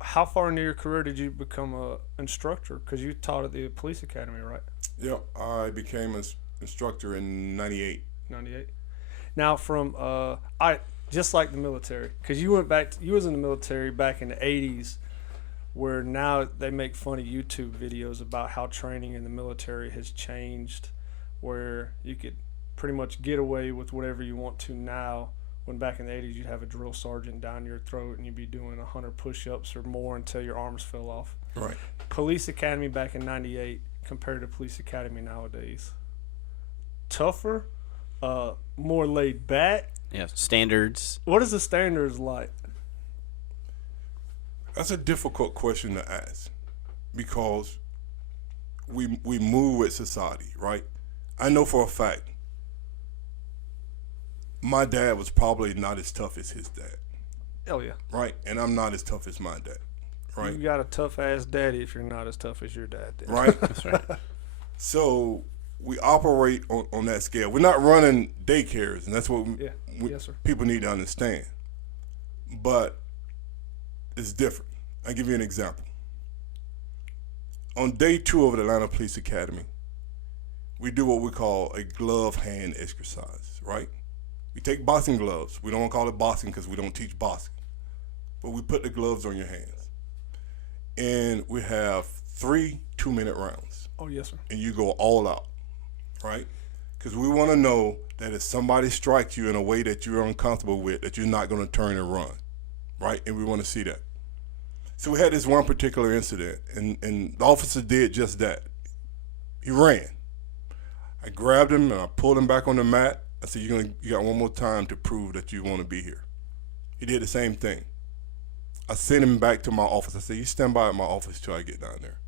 how far into your career did you become a instructor? Because you taught at the police academy, right? Yep, I became an instructor in '98. 98. Now, from I just like the military, because you went back. You was in the military back in the '80s, where now they make funny YouTube videos about how training in the military has changed, where you could pretty much get away with whatever you want to now. When back in the '80s, you'd have a drill sergeant down your throat and you'd be doing 100 push-ups or more until your arms fell off. Right. Police academy back in '98 compared to police academy nowadays. Tougher, more laid back. Yeah, standards. What is the standards like? That's a difficult question to ask because we move with society, right? I know for a fact my dad was probably not as tough as his dad, Hell yeah. right? And I'm not as tough as my dad, right? You got a tough ass daddy if you're not as tough as your dad did. Right? That's right. So we operate on that scale. We're not running daycares, and that's what Yeah. Yes, sir. people need to understand. But it's different. I'll give you an example. On day 2 of the Atlanta Police Academy, we do what we call a glove hand exercise, right? We take boxing gloves. We don't call it boxing because we don't teach boxing. But we put the gloves on your hands. And we have 3 2-minute rounds. Oh, yes, sir. And you go all out, right? Because we want to know that if somebody strikes you in a way that you're uncomfortable with, that you're not going to turn and run, right? And we want to see that. So we had this one particular incident, and the officer did just that. He ran. I grabbed him and I pulled him back on the mat. I said, you got one more time to prove that you want to be here. He did the same thing. I sent him back to my office. I said, you stand by at my office till I get down there.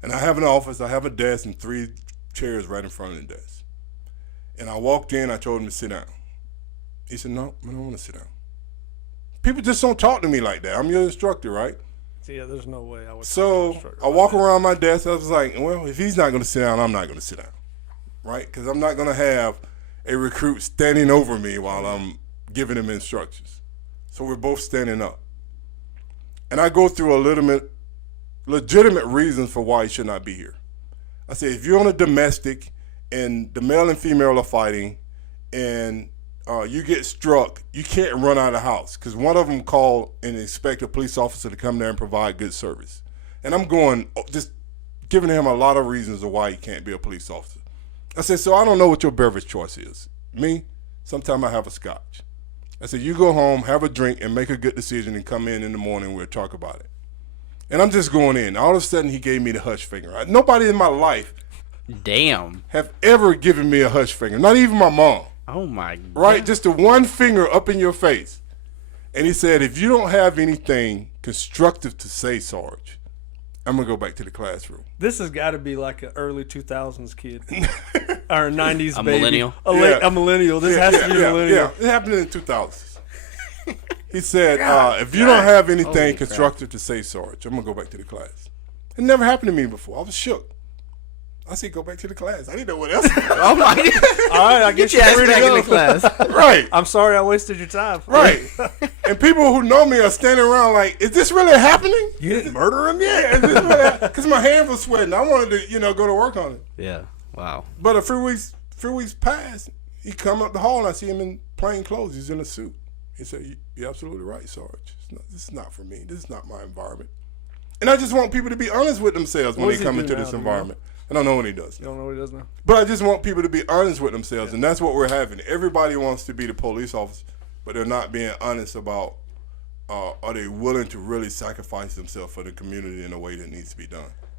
And I have an office, I have a desk and 3 chairs right in front of the desk. And I walked in, I told him to sit down. He said, no, I don't want to sit down. People just don't talk to me like that. I'm your instructor, right? Yeah, there's no way I would. So I walk around my desk. I was like, well, if he's not going to sit down, I'm not going to sit down, right? Because I'm not going to have a recruit standing over me while I'm giving him instructions. So we're both standing up. And I go through legitimate reasons for why he should not be here. I say, if you're on a domestic and the male and female are fighting and you get struck, you can't run out of the house because one of them called and expect a police officer to come there and provide good service. And I'm going, just giving him a lot of reasons of why he can't be a police officer. I said, so I don't know what your beverage choice is. Me, sometimes I have a scotch. I said, you go home, have a drink, and make a good decision and come in the morning and we'll talk about it. And I'm just going in. All of a sudden, he gave me the hush finger. Nobody in my life Damn. have ever given me a hush finger, not even my mom. Oh, my God. Right? Just the one finger up in your face. And he said, if you don't have anything constructive to say, Sarge, I'm going to go back to the classroom. This has got to be like an early 2000s kid. Or a 90s A baby. millennial? A millennial. This has to be a millennial. Yeah, it happened in the 2000s. He said, if you don't have anything constructive to say, Sarge, I'm going to go back to the class. It never happened to me before. I was shook. I said, go back to the class. I didn't know what else. Oh, my God. All right, I guess Get your ass you're back free in to the go. class. Right. I'm sorry I wasted your time. Right. And people who know me are standing around like, is this really happening? You didn't murder him yet? Because my hand was sweating. I wanted to, go to work on it. Yeah. Wow. But a few weeks passed, he come up the hall and I see him in plain clothes. He's in a suit. He said, you're absolutely right, Sarge. This is not for me. This is not my environment. And I just want people to be honest with themselves when What they does he come do into now, this do you environment. I don't know what he does. You don't know what he does now? But I just want people to be honest with themselves, and that's what we're having. Everybody wants to be the police officer, but they're not being honest about are they willing to really sacrifice themselves for the community in a way that needs to be done.